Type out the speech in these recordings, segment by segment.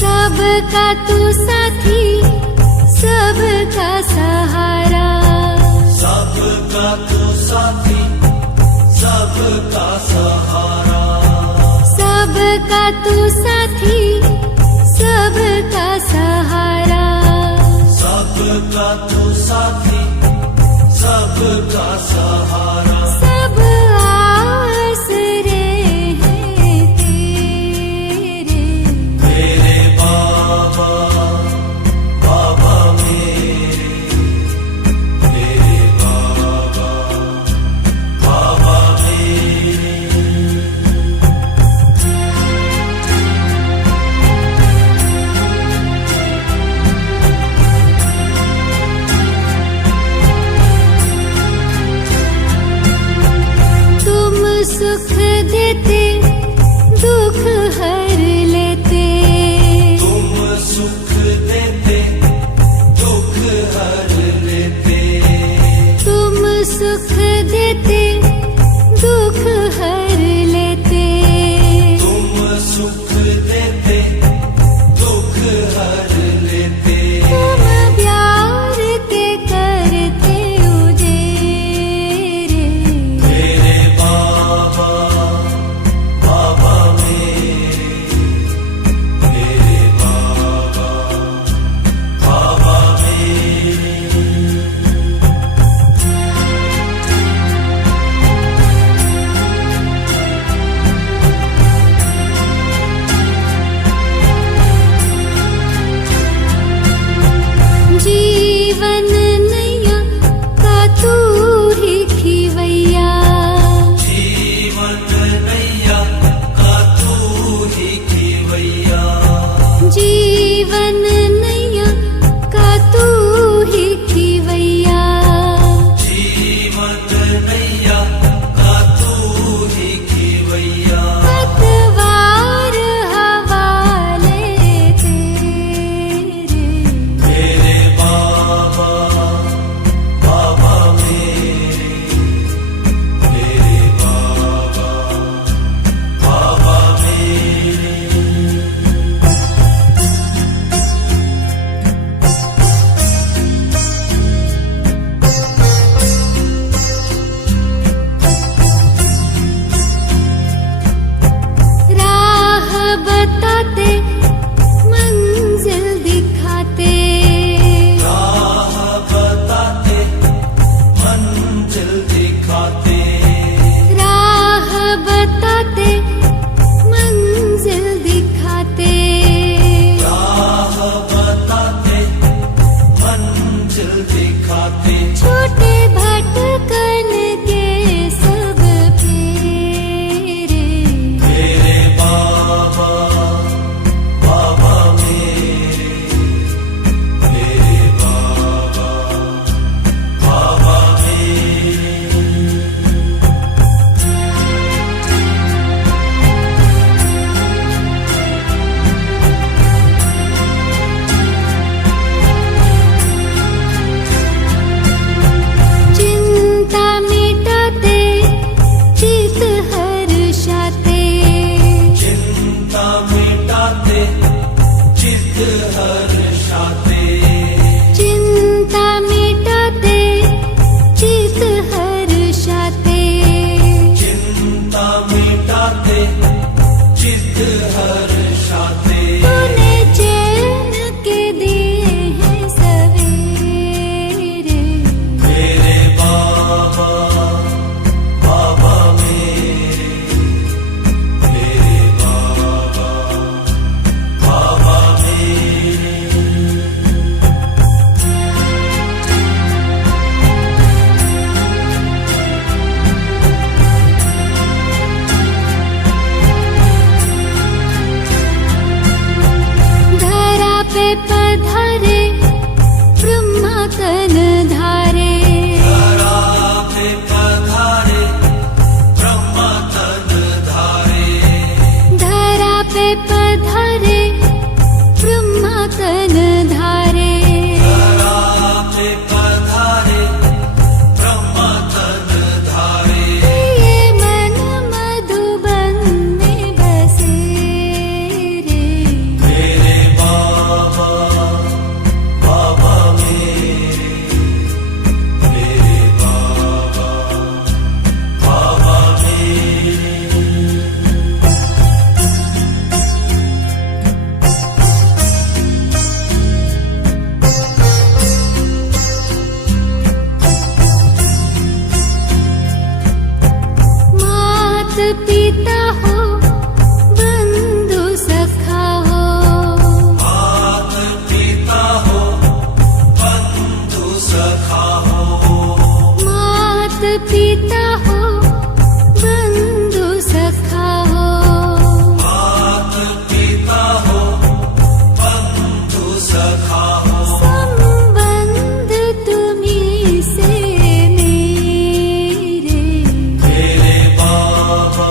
सबका तू साथी, सबका सहारा, सबका तू साथी, सबका सहारा, सबका तू साथी, सबका सहारा, सबका तू साथी, सबका सहारा, सब आसरे हैं तेरे, मेरे बाबा, बाबा मेरे बाबा, बाबा मेरे। बताते मंजिल दिखाते राह बताते मंजिल दिखाते राह बताते मंजिल दिखाते राह बताते मंजिल दिखाते छोटे भटकन के सब फेरे मेरे बाबा बाबा मेरे बाबा बाबा मेरे चिंता मिटाते चित हर्षाते चिंता मिटाते चित्त हर्षाते चिंता मिटाते चित हर्षाते चिंता मिटाते चित्त हर्षाते तूने चैन के दिए हैं सवेरे मेरे बाबा बाबा मेरे बाबा बाबा मेरे धरा पे पधारे ब्रह्मा तन धारे धरा पे पधारे ब्रह्मा तन धारे धरा पे पधारे ब्रह्मा तन धारे धरा पे पधारे ब्रह्मा तन धारे ये मन मधुबन में बसे रे मेरे बाबा बाबा मेरे बाबा बाबा मेरे मात पिता हो बंधु सखा हो मात पिता हो बंधु सखा हो मात पिता हो बंधु सखा हो मात पिता हो बंधु सखा हो संबंध तुम्हीं से मेरे मेरे बाबा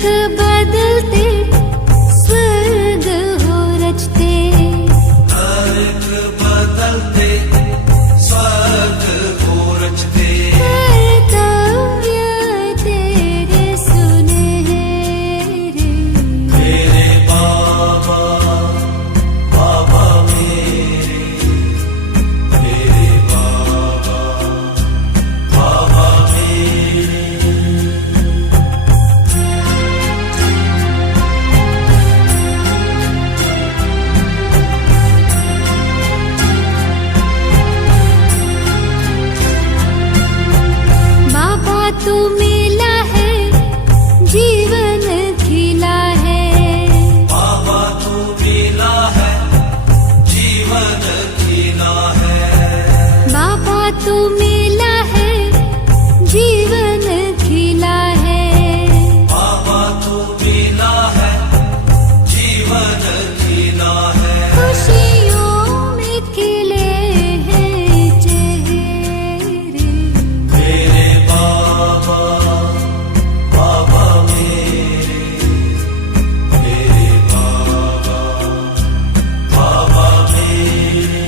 नरक बदलते स्वर्ग हो रचते, नरक बदलते स्वर्ग को रचते। कर्तव्य तेरे सुनहरे, मेरे बाबा बाबा मेरे बाबा बाबा मेरे। बाबा तू मिला है, जीवन खिला है, बाबा तू मिला है, जीवन खिला है। बाबा तू मिला है, जीवन खिला है, बाबा तू मिला है, जीवन खिला है। खुशियों में खिले हैं चेहरे, मेरे बाबा बाबा मेरे बाबा बाबा मेरे।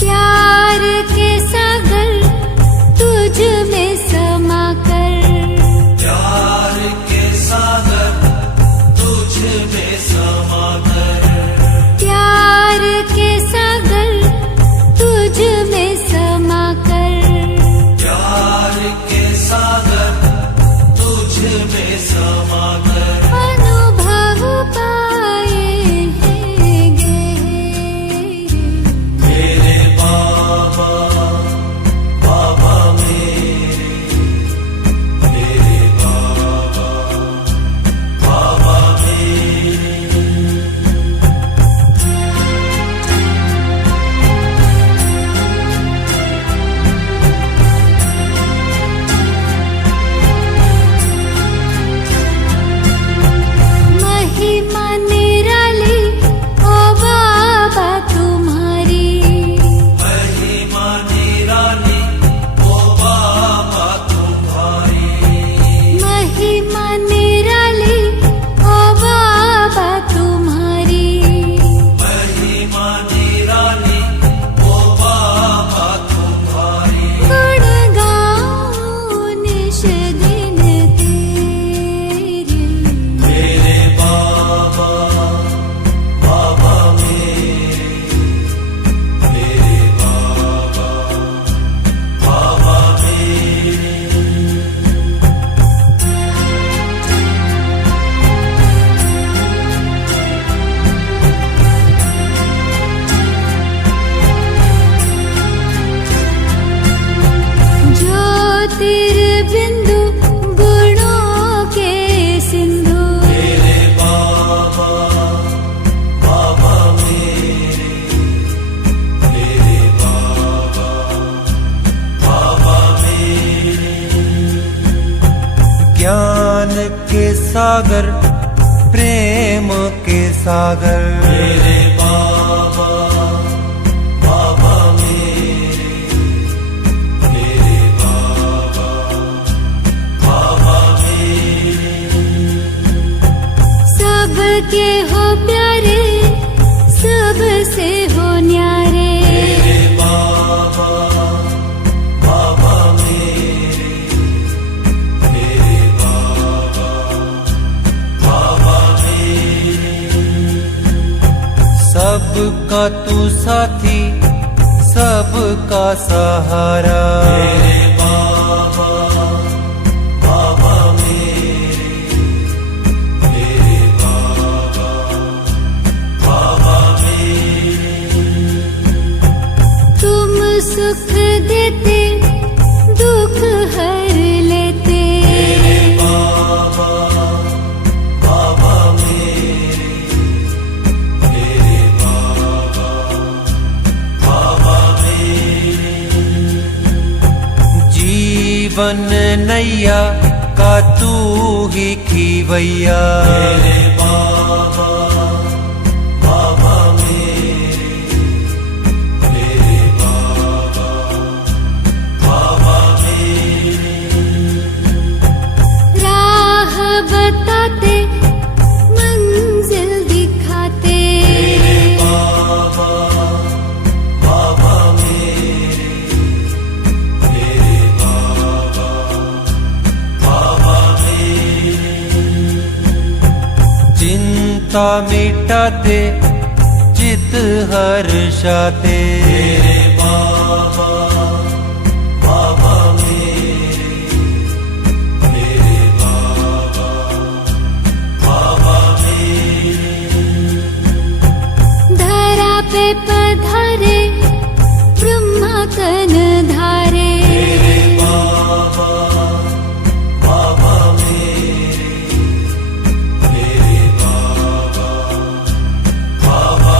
प्यार के सागर तुझ में समा कर, प्यार के सागर तुझ में समा कर, प्यार के सागर तुझ में समा कर, प्यार के सागर तुझ में समा कर। अनुभव पाए हैं गहरे, मेरे बाबा बाबा मेरे बाबा बाबा मेरे। महिमा निराली ओ बाबा तुम्हारी, महिमा निराली ओ बाबा तुम्हारी, महिमा निराली ओ बाबा तुम्हारी, महिमा निराली ओ बाबा तुम्हारी। गुण गाऊं निश दिन तेरे, मेरे बाबा बाबा मेरे बाबा बाबा मेरे। ज्योतिर्बिंदु गुणों के सिंधु, मेरे बाबा बाबा मेरे बाबा बाबा मेरे। ज्ञान के सागर प्रेम के सागर, मेरे बाबा बाबा मेरे बाबा बाबा मेरे। सबके हो प्यारे, सबसे हो न्यारे, मेरे बाबा बाबा मेरे बाबा बाबा मेरे। सबका तू साथी, सबका सहारा, मेरे बाबा बाबा मेरे बाबा बाबा मेरे। तुम सुख देते दुख हर लेते, मेरे बाबा बाबा मेरे बाबा बाबा मेरे। जीवन नैया का तू ही खीवैया, मेरे बाबा चिंता मिटाते चित हर्षाते। मेरे बाबा बाबा मेरे बाबा बाबा धरा पे पधारे ब्रह्मा तन धारे। मेरे बाबा बाबा मेरे बाबा बाबा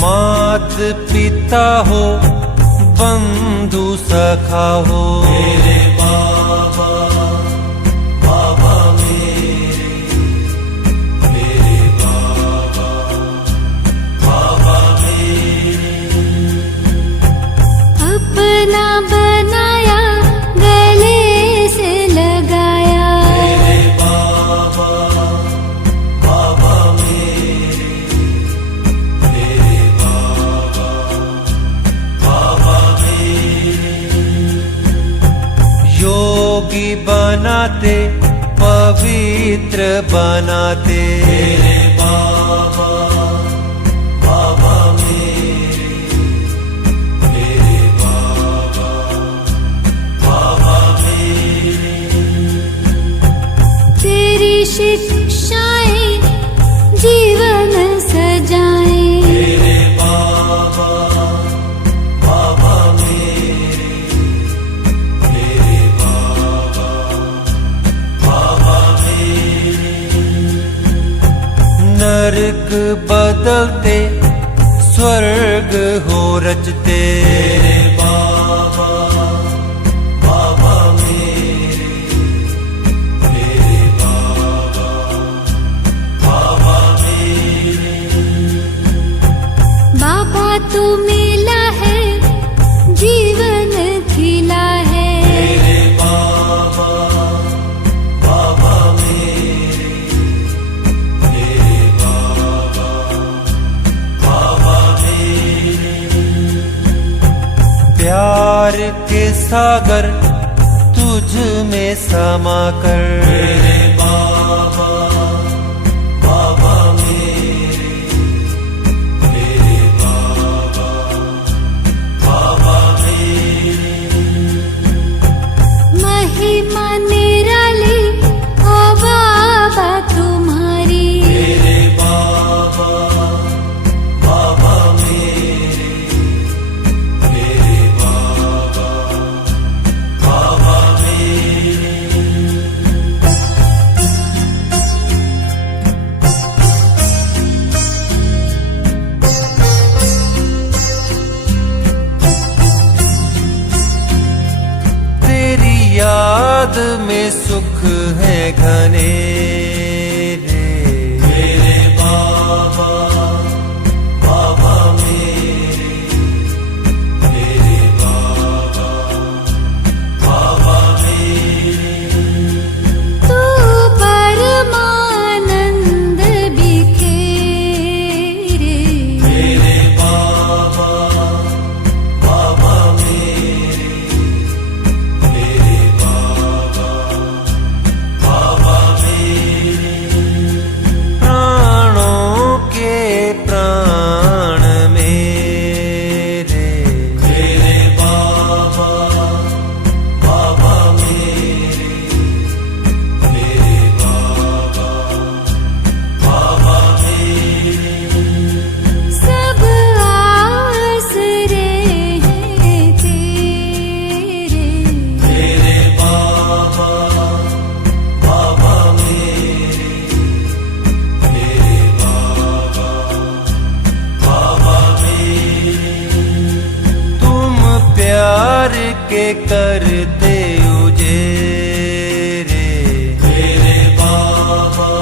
मात पिता हो बंधु सखा हो। मेरे बाबा बाबा मेरे बाबा बाबा अपना बनाया गले से लगाया। मेरे बाबा बाबा मेरे बाबा बाबा योगी बनाते पवित्र बनाते। मेरे बाबा बाबा मेरे बाबा बाबा तेरी शिक्षाएं जीवन सजाएं। मेरे बाबा बाबा मेरे बाबा बाबा नरक बदलते स्वर्ग हो रचते। मेरे बाबा बाबा मेरे बाबा बाबा बाबा तू मिला है जीवन खिला है। मेरे बाबा बाबा मेरे बाबा बाबा प्यार के सागर तुझ में समा कर। मेरे बाबा बाबा मेरे बाबा बाबा महिमा निराली ओ बाबा तुम्हारी। मेरे बाबा बाबा मेरे बाबा बाबा तेरी याद में सुख है घने रे। मेरे बाबा बाबा मेरे बाबा बाबा तू परमानंद बिखेरे। मेरे बाबा बाबा मेरे बाबा बाबा प्राणों के प्राण मेरे। मेरे बाबा बाबा मेरे बाबा बाबा सब आसरे हैं तेरे। मेरे बाबा बाबा मेरे बाबा बाबा तुम प्यार के करते उजेरे। मेरे बाबा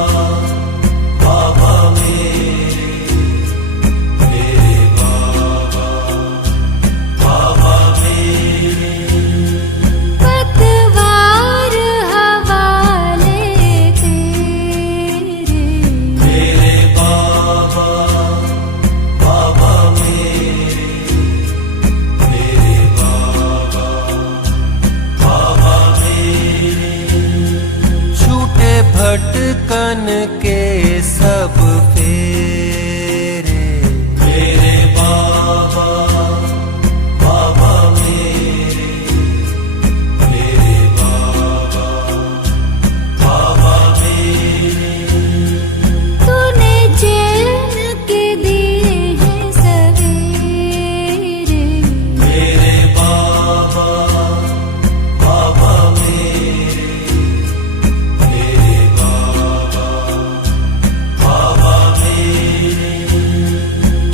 बाबा मेरे बाबा बाबा पतवार हवाले तेरे। मेरे बाबा बाबा मेरे बाबा भटकन के सब फेरे। मेरे बाबा बाबा मेरे बाबा बाबा मेरे। तूने चैन के दिए हैं सवेरे। मेरे बाबा बाबा मेरे बाबा बाबा मेरे।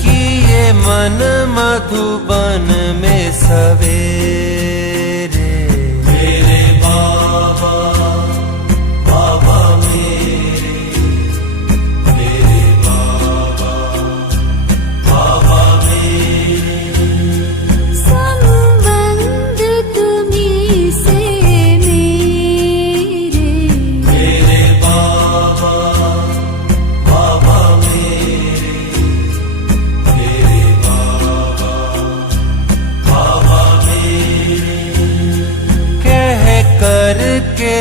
किए मन मधुबन में सवेरे। मेरे बाबा बाबा मेरे बाबा बाबा मेरे। संबंध तुम्हीं से मेरे। मेरे बाबा बाबा मेरे बाबा बाबा मेरे। कह कर के